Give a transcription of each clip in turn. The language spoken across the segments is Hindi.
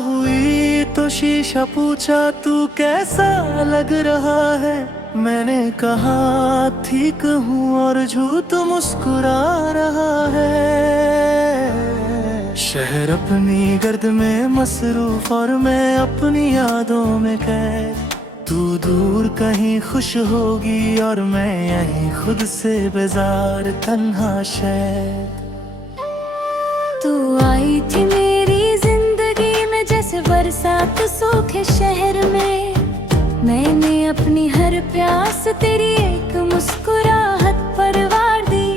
हुई तो शीशा पूछा तू कैसा लग रहा है। मैंने कहा ठीक हूँ और झूठ मुस्कुरा रहा है। शहर अपनी गर्द में मसरूफ और मैं अपनी यादों में कैद। तू दूर कहीं खुश होगी और मैं यहीं खुद से बेजार तन्हा शायद। तू आई थी मेरी जिंदगी में जैसे बरसात सूखे शहर में। मैंने अपनी हर प्यास तेरी एक मुस्कुराहट पर वार दी।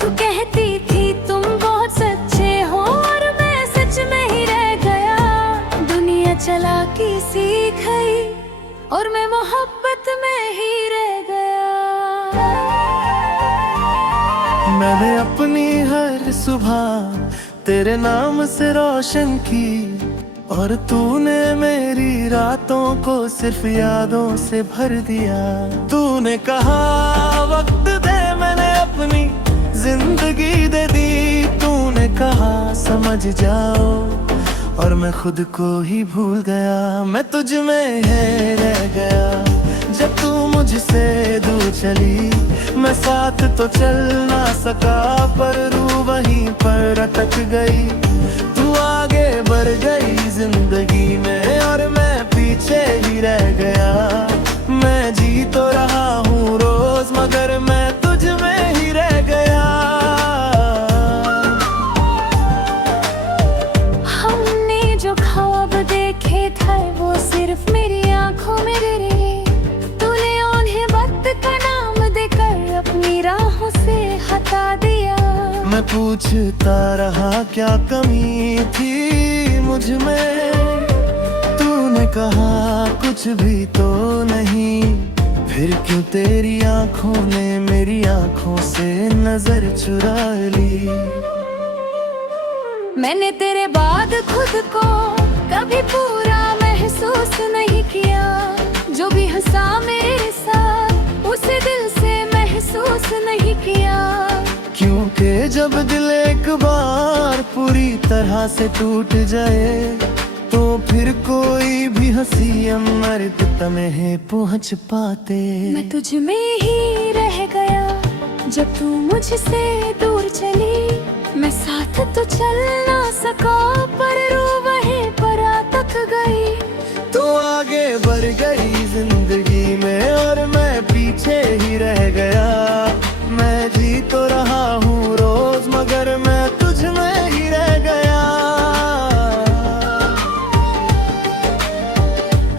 तू कहती थी तुम बहुत सच्चे हो और मैं सच में ही रह गया। दुनिया चालाकी सीख गई और मैं मोहब्बत में ही रह गया। मैंने अपनी हर सुबह तेरे नाम से रोशन की और तूने मेरी रातों को सिर्फ यादों से भर दिया। तूने कहा वक्त दे, मैंने अपनी जिंदगी दे दी। तूने कहा समझ जाओ और मैं खुद को ही भूल गया। मैं तुझ में है रह गया जब तू मुझसे दूर चली। मैं साथ तो चल ना सका पर रूह वहीं पर अटक गई। तू आगे बढ़ गई जिंदगी में और मैं पीछे ही रह गया। मैं जी तो रहा हूँ रोज मगर मैं तुझ में ही रह गया। ख्वाब देखे थे वो सिर्फ मेरी आंखों में गिरे। तूने उन्हें वक्त का नाम देकर अपनी राहों से हटा दिया। मैं पूछता रहा क्या कमी थी मुझ में। तूने कहा कुछ भी तो नहीं। फिर क्यों तेरी आंखों ने मेरी आंखों से नजर चुरा ली। मैंने तेरे बाद खुद को कभी पूरा महसूस नहीं किया। जो भी हंसा मेरे साथ उसे दिल से महसूस नहीं किया। क्योंकि जब दिल एक बार पूरी तरह से टूट जाए तो फिर कोई भी हंसी अमृत तमें पहुंच पाते। मैं तुझ में ही रह गया जब तू मुझसे दूर चली। मैं साथ तो चल ना सका पर रूह वहीं पर अटक गई। तो आगे बढ़ गई जिंदगी में और मैं पीछे ही रह गया। मैं जी तो रहा हूँ रोज मगर मैं तुझ में ही रह गया।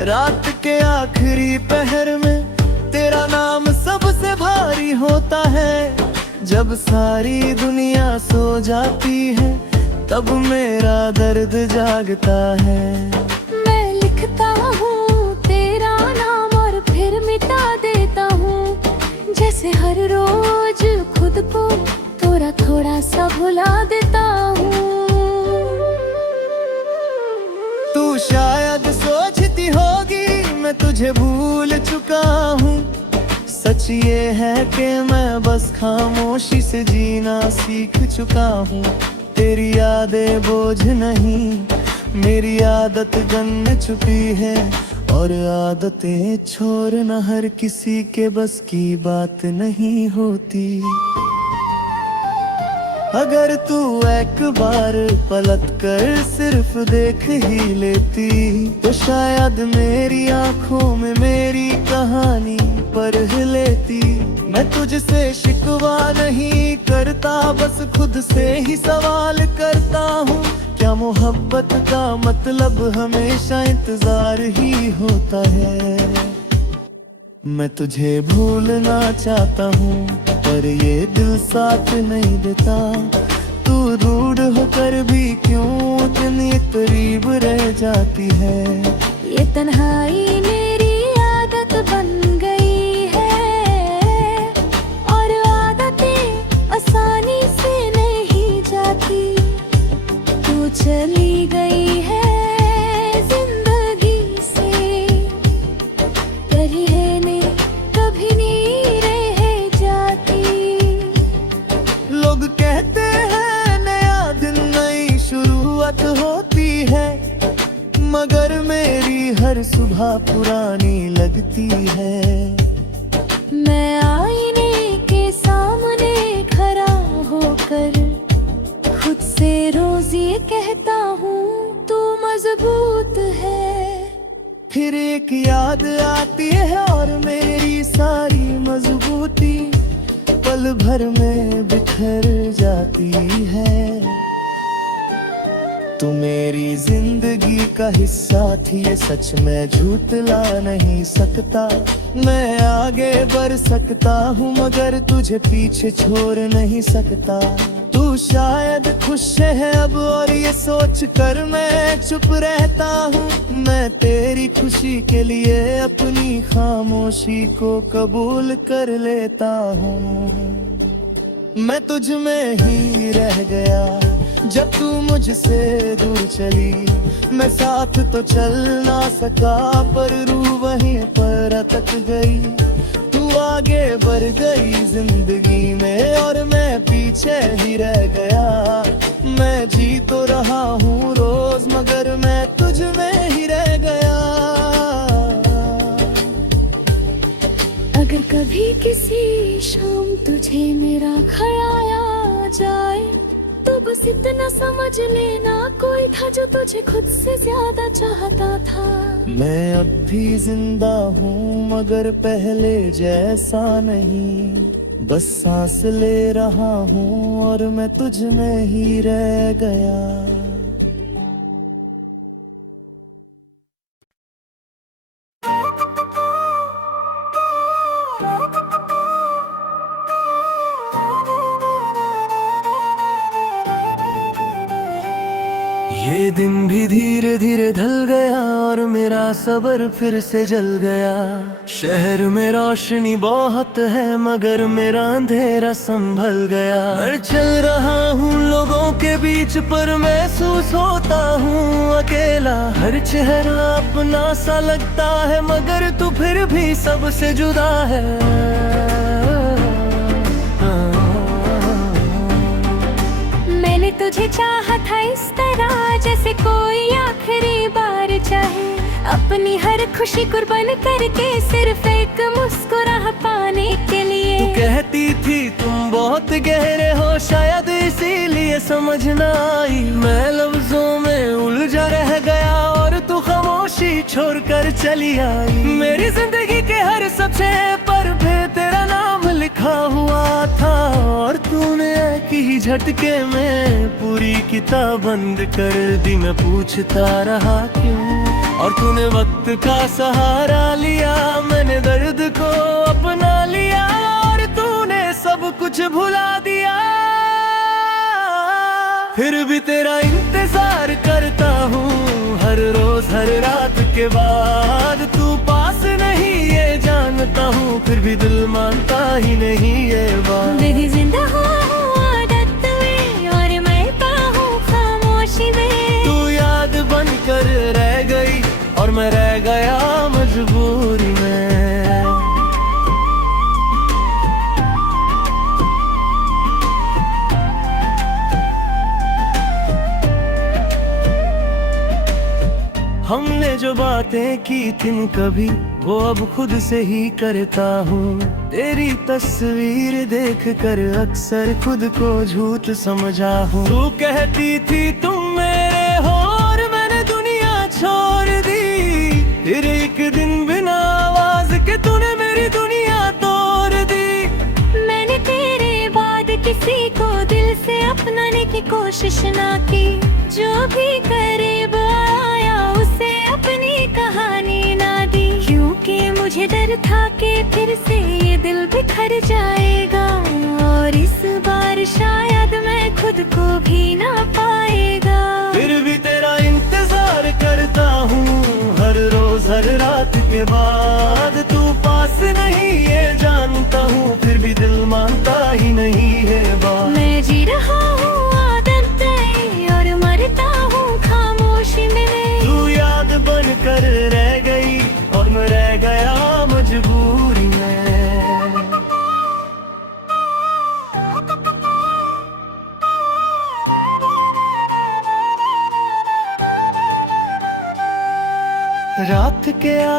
रात के आखिरी पहर में तेरा नाम सबसे भारी होता है। जब सारी दुनिया सो जाती है तब मेरा दर्द जागता है। मैं लिखता हूँ तेरा नाम और फिर मिटा देता हूँ। जैसे हर रोज खुद को थोड़ा थोड़ा सा भुला देता हूँ। तू शायद सोचती होगी मैं तुझे भूल चुका हूँ। सच ये है कि मैं बस खामोशी से जीना सीख चुका हूँ। तेरी यादें बोझ नहीं मेरी आदत बन चुकी है। और आदतें छोड़ना हर किसी के बस की बात नहीं होती। अगर तू एक बार पलट कर सिर्फ देख ही लेती तो शायद मेरी आंखों में मेरी कहानी पढ़ लेती। मैं तुझसे शिकवा नहीं करता बस खुद से ही सवाल करता हूँ। क्या मोहब्बत का मतलब हमेशा इंतजार ही होता है। मैं तुझे भूलना चाहता हूँ पर ये दिल साथ नहीं देता। तू रूठ होकर भी क्यों इतनी करीब रह जाती है। ये तन्हाई मेरी आदत बन गई है और आदतें आसानी से नहीं जाती। तू चली गई है जिंदगी से पर रहने कभी नहीं रह जाती। लोग कहते हैं नया दिन नई शुरुआत होती है मेरी हर सुबह पुरानी लगती है। मैं आईने के सामने खड़ा होकर खुद से रोज ये कहता हूँ तू मजबूत है। फिर एक याद आती है और मेरी सारी मजबूती पल भर में बिखर जाती है। तू मेरी जिंदगी का हिस्सा थी, ये सच में झूठला नहीं सकता। मैं आगे बढ़ सकता हूँ मगर तुझे पीछे छोड़ नहीं सकता। तू शायद खुश है अब और ये सोच कर मैं चुप रहता हूँ। मैं तेरी खुशी के लिए अपनी खामोशी को कबूल कर लेता हूँ। मैं तुझ में ही रह गया जब तू मुझसे दूर चली। मैं साथ तो चल ना सका पर रूह वहीं पर अटक गई। तू आगे बढ़ गई जिंदगी में और मैं पीछे ही रह गया। मैं जी तो रहा हूँ रोज मगर मैं तुझ में ही रह गया। अगर कभी किसी शाम तुझे मेरा ख्याल आ जाए तो बस इतना समझ लेना कोई था जो तुझे खुद से ज्यादा चाहता था। मैं अब भी जिंदा हूँ मगर पहले जैसा नहीं। बस सांस ले रहा हूँ और मैं तुझ में ही रह गया। ये दिन भी धीरे धीरे ढल गया और मेरा सब्र फिर से जल गया। शहर में रोशनी बहुत है मगर मेरा अंधेरा संभल गया। मैं चल रहा हूँ लोगों के बीच पर महसूस होता हूँ अकेला। हर चेहरा अपना सा लगता है मगर तू फिर भी सबसे जुदा है। मैंने तुझे चाहा था इस तरह जैसे कोई आखिरी बार चाहे। अपनी हर खुशी कुर्बान करके सिर्फ एक मुस्कुराह पाने के लिए। तू कहती थी तुम बहुत गहरे हो शायद इसीलिए समझ ना आई। मैं लफ्जों में उलझा रह गया और तू खामोशी छोड़कर चली आई। मेरी जिंदगी के हर सपने पर भी तेरा नाम लिखा हुआ था और तूने एक ही झटके में पूरी किताब बंद कर दी। मैं पूछता रहा क्यों और तूने वक्त का सहारा लिया। मैंने दर्द को अपना लिया और तूने सब कुछ भुला दिया। फिर भी तेरा इंतजार करता हूँ हर रोज हर रात के बाद। तू पास नहीं ये जानता हूँ फिर भी दिल मानता ही नहीं ये बात। मैं जिंदा हूँ आदत में और मैं पाहूँ खामोशी में। तू याद बनकर रह गई और मैं रह गया मजबूरी में। हमने जो बातें की थी कभी वो अब खुद से ही करता हूँ। तेरी तस्वीर देख कर अक्सर खुद को झूठ समझा हूँ। तू कहती थी तुम मेरे हो और मैंने दुनिया छोड़ दी। फिर एक दिन बिना आवाज के तूने मेरी दुनिया तोड़ दी। मैंने तेरे बाद किसी को दिल से अपनाने की कोशिश ना की। जो भी करीब आया उसे अपनी कहानी ना दी। क्योंकि मुझे डर था कि फिर से ये दिल बिखर जाएगा और इस बार शायद मैं खुद को भी ना पाएगा। फिर भी तेरा इंतजार करता हूँ हर रोज हर रात के बाद। तू पास नहीं ये जानता हूँ फिर भी दिल मानता ही नहीं है बात। मैं जी रहा हूँ आदत में और मरता हूँ खामोशी में। तू याद बनकर रह गई और मैं रह गया मजबूरी में।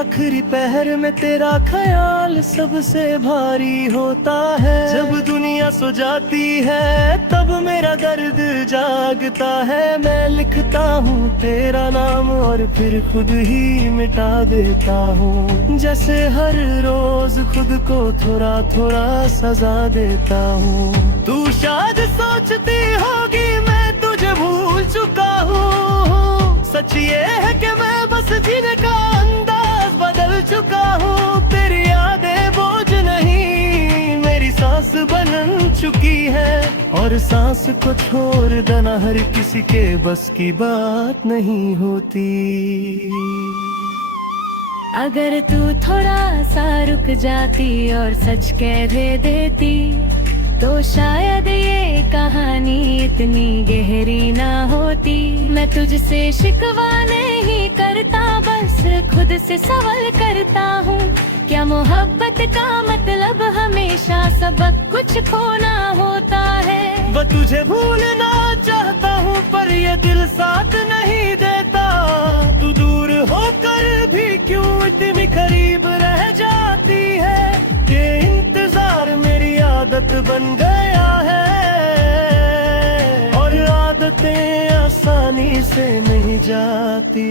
आखिरी पहर में तेरा ख्याल सबसे भारी होता है। जब दुनिया सो जाती है तब मेरा दर्द जागता है। मैं लिखता हूँ तेरा नाम और फिर खुद ही मिटा देता हूँ। जैसे हर रोज खुद को थोड़ा थोड़ा सजा देता हूँ। तू शायद सोचती होगी मैं तुझे भूल चुका हूँ। सच ये है कि मैं बस जीने का अंदाज बदल चुका हूँ। तेरी यादें बोझ नहीं मेरी सांस बन चुकी है। और सांस को छोड़ देना हर किसी के बस की बात नहीं होती। अगर तू थोड़ा सा रुक जाती और सच कह देती तो शायद ये कहानी इतनी गहरी ना होती। मैं तुझसे शिकवा नहीं करता बस खुद से सवाल करता हूँ। क्या मोहब्बत का मतलब हमेशा सबक कुछ खोना होता है। वो तुझे भूलना चाहता हूँ पर ये दिल साथ नहीं देता। तू दूर होकर भी क्यों इतनी करीब रह जाती है। ये इंतजार मेरी आदत बन गया है। और आदतें आसानी से नहीं जाती।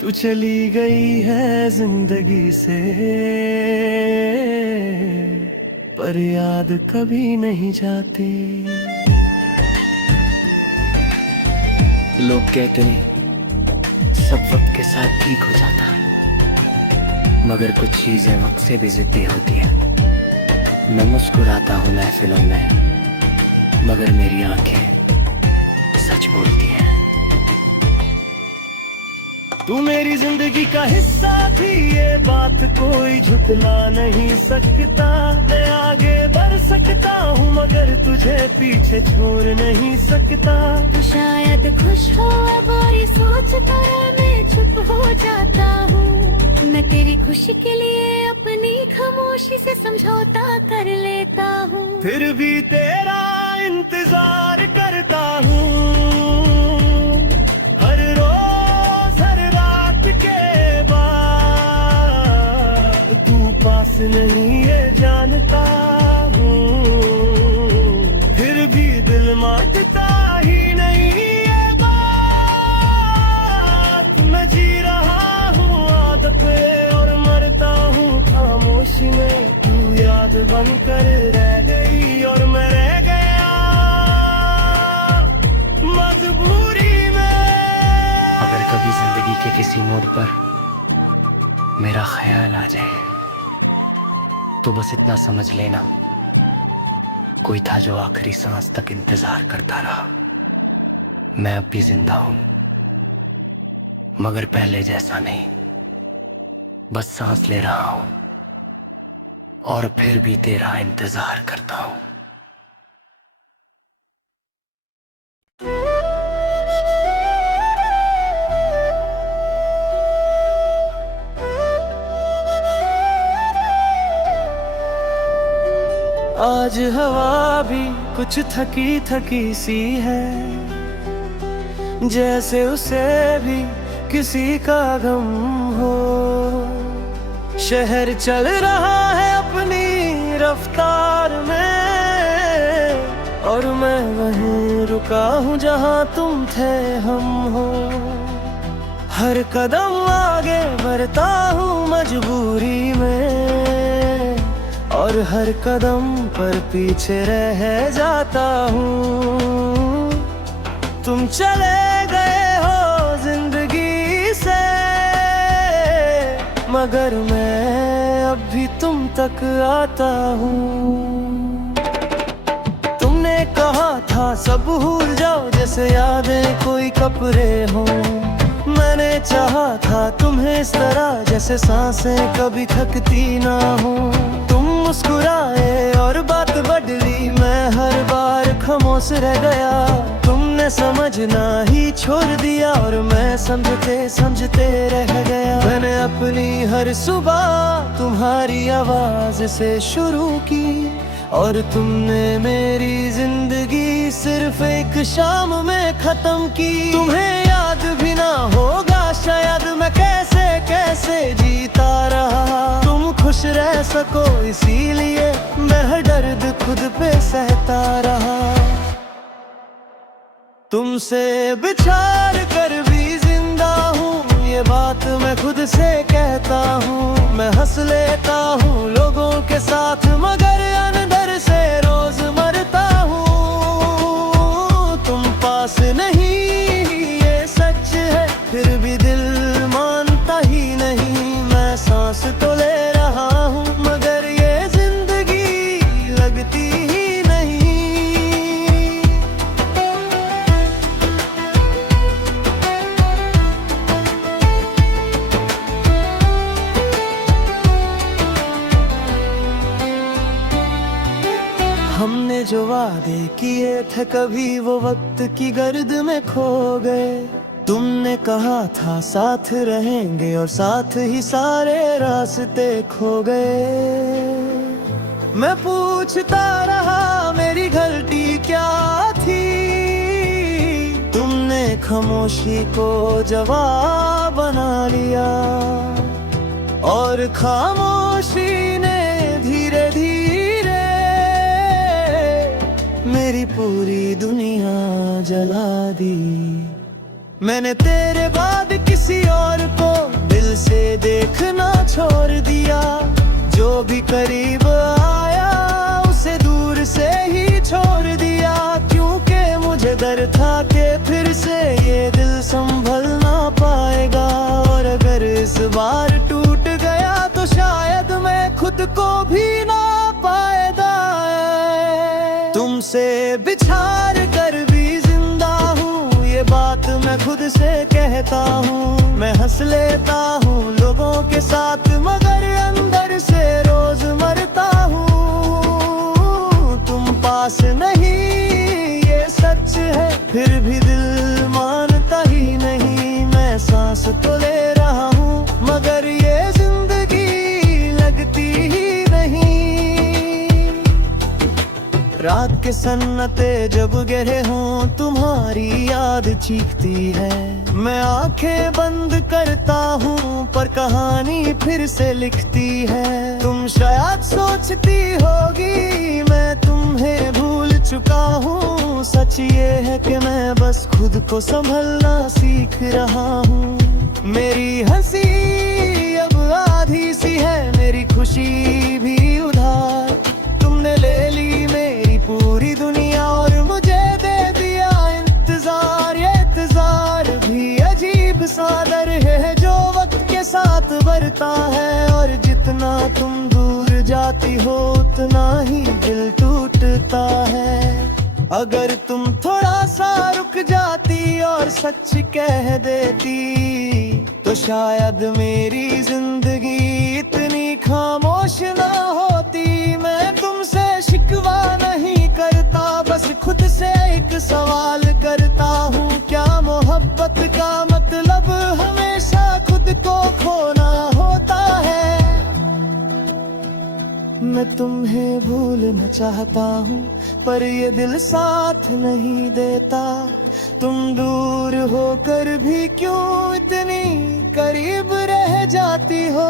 तू चली गई है जिंदगी से पर याद कभी नहीं जाती। लोग कहते हैं सब वक्त के साथ ठीक हो जाता है, मगर कुछ चीजें वक्त से भी जिद्दी होती हैं। मैं मुस्कुराता हूँ महफिलों में मगर मेरी आंखें सच बोलती हैं। तू मेरी जिंदगी का हिस्सा थी ये बात कोई झुठला नहीं सकता। मैं आगे बढ़ सकता हूँ मगर तुझे पीछे छोड़ नहीं सकता। तू शायद खुश हो अब और ये सोच कर मैं चुप हो जाता हूँ। मैं तेरी खुशी के लिए अपनी खामोशी से समझौता कर लेता हूँ। फिर भी तेरा इंतजार करता हूँ। हर रोज हर रात के बाद तू पास नहीं है जानता हूँ। फिर भी दिल मानता ही नहीं ये बात। मैं जी रहा हूँ आदत पे और मरता हूँ खामोशी में। तू याद बनकर रह गई और मैं रह गया मजबूरी में। अगर कभी जिंदगी के किसी मोड़ पर मेरा ख्याल आ जाए तो बस इतना समझ लेना कोई था जो आखिरी सांस तक इंतजार करता रहा। मैं अब भी जिंदा हूं मगर पहले जैसा नहीं, बस सांस ले रहा हूं और फिर भी तेरा इंतजार करता हूं। आज हवा भी कुछ थकी थकी सी है। जैसे उसे भी किसी का गम हो। शहर चल रहा है अपनी रफ्तार में और मैं वहीं रुका हूँ जहाँ तुम थे हम हो। हर कदम आगे बढ़ता हूँ मजबूरी में और हर कदम पर पीछे रह जाता हूँ। तुम चले गए हो जिंदगी से मगर मैं अब भी तुम तक आता हूँ। तुमने कहा था सब भूल जाओ जैसे यादें कोई कपड़े हो। मैंने चाहा था तुम्हें इस तरह जैसे सांसें कभी थकती ना हो। तुम मुस्कुराए और बात बदली, मैं हर बार खामोश रह गया। तुमने समझना ही छोड़ दिया और मैं समझते समझते रह गया। मैंने अपनी हर सुबह तुम्हारी आवाज से शुरू की और तुमने मेरी जिंदगी सिर्फ एक शाम में खत्म की। तुम्हें याद भी ना होगा शायद मैं कैसे कैसे जीता रहा। तुम खुश रह सको इसीलिए मैं हर दर्द खुद पे सहता रहा। तुमसे बिछाड़ कर भी जिंदा हूँ, ये बात मैं खुद से कहता हूँ। मैं हंस लेता हूँ लोगों के साथ, मगर अंदर से रोज मरता हूँ। तुम पास नहीं ये सच है, फिर भी दिल मानता ही नहीं। मैं सांस तो ले रहा हूँ मगर ये जिंदगी लगती ही नहीं। हमने जो वादे किए थे कभी वो वक्त की गर्द में खो गए। तुमने कहा था साथ रहेंगे और साथ ही सारे रास्ते खो गए। मैं पूछता रहा मेरी गलती क्या थी, तुमने खामोशी को जवाब बना लिया। और खामोशी ने धीरे धीरे मेरी पूरी दुनिया जला दी। मैंने तेरे बाद किसी और को दिल से देखना छोड़ दिया। जो भी करीब आया उसे दूर से ही छोड़ दिया। क्योंकि मुझे डर था कि फिर से ये दिल संभल ना पाएगा। और अगर इस बार टूट गया तो शायद मैं खुद को भी ना पाएगा। तुमसे बिछाड़ कर भी जिंदा हूँ, ये बात मैं खुद से कहता हूँ। मैं हंस लेता हूँ लोगों के साथ, मगर अंदर से रोज मरता हूँ। तुम पास नहीं ये सच है, फिर भी दिल मानता ही नहीं। मैं सांस तो ले रहा हूँ मगर ये जिंदगी लगती ही नहीं। रात के सन्नाटे जब गहरे हों तुम्हारी याद चीखती है। मैं आंखें बंद करता हूँ पर कहानी फिर से लिखती है। तुम शायद सोचती होगी मैं तुम्हें भूल चुका हूँ। सच ये है कि मैं बस खुद को संभलना सीख रहा हूँ। मेरी हंसी अब आधी सी है, मेरी खुशी भी उधार। तुमने ले ली मेरी पूरी दुनिया और मुझे दे दिया इंतजार। ये इंतजार भी अजीब सा दर है जो वक्त के साथ बढ़ता है। और जितना तुम दूर जाती हो उतना ही दिल टूटता है। अगर तुम थोड़ा सा रुक जाती और सच कह देती तो शायद मेरी जिंदगी इतनी खामोश ना होती। मैं तुमसे शिकवा नहीं करता, बस खुद से एक सवाल करता हूँ। क्या मोहब्बत का मतलब हमेशा खुद को खोना होता है? मैं तुम्हें भूलना चाहता हूँ पर ये दिल साथ नहीं देता। तुम दूर होकर भी क्यों इतनी करीब रह जाती हो?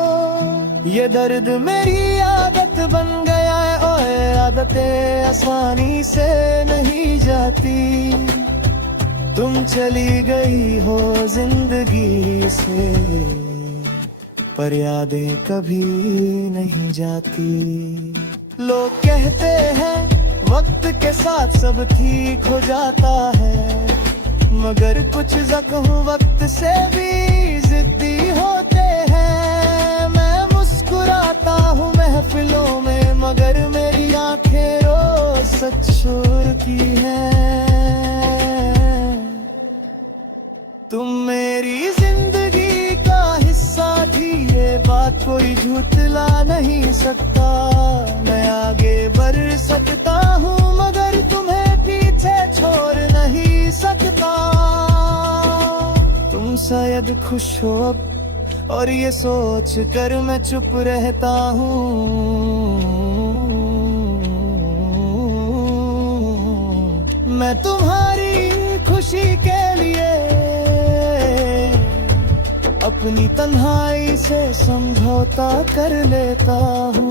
ये दर्द मेरी आदत बन गया है और आदतें आसानी से नहीं जाती। तुम चली गई हो जिंदगी से पर यादें कभी नहीं जाती। लोग कहते हैं वक्त के साथ सब ठीक हो जाता है, मगर कुछ जख्म वक्त से भी जिद्दी होते हैं। मैं मुस्कुराता हूँ महफिलों में मगर मेरी आंखें रोज सच छोड़ती हैं। तुम मेरी जिंदगी का हिस्सा थी, ये बात कोई झूठला नहीं सकता। मैं आगे बढ़ सकता हूँ मगर तुम्हें पीछे छोड़ नहीं सकता। तुम शायद खुश हो अब और ये सोच कर मैं चुप रहता हूँ। मैं तुम्हारी खुशी के लिए अपनी तन्हाई से समझौता कर लेता हूँ।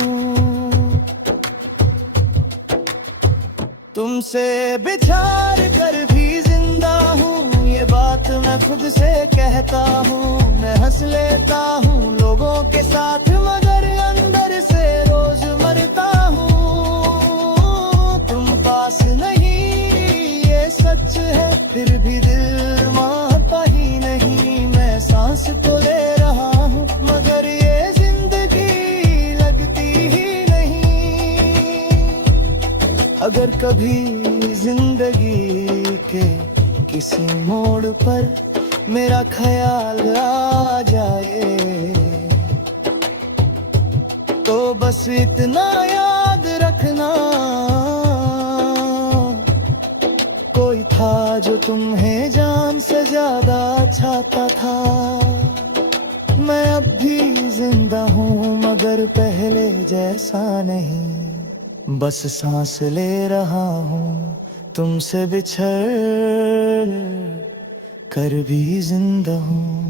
तुमसे बिछाड़ कर भी जिंदा हूँ, ये बात मैं खुद से कहता हूँ। मैं हंस लेता हूँ लोगों के साथ, मगर अंदर से रोज मरता हूँ। तुम पास नहीं ये सच है, फिर भी दिल मानता ही नहीं। मैं सांस तो ले रहा हूँ, मगर ये जिंदगी लगती ही नहीं। अगर कभी जिंदगी के किसी मोड़ पर मेरा ख्याल आ जाए, तो बस इतना याद रखना, कोई था जो तुम्हें जान से ज्यादा चाहता था। मैं अब भी जिंदा हूँ, मगर पहले जैसा नहीं। बस सांस ले रहा हूँ, तुमसे बिछड़ कर भी जिंदा हूँ।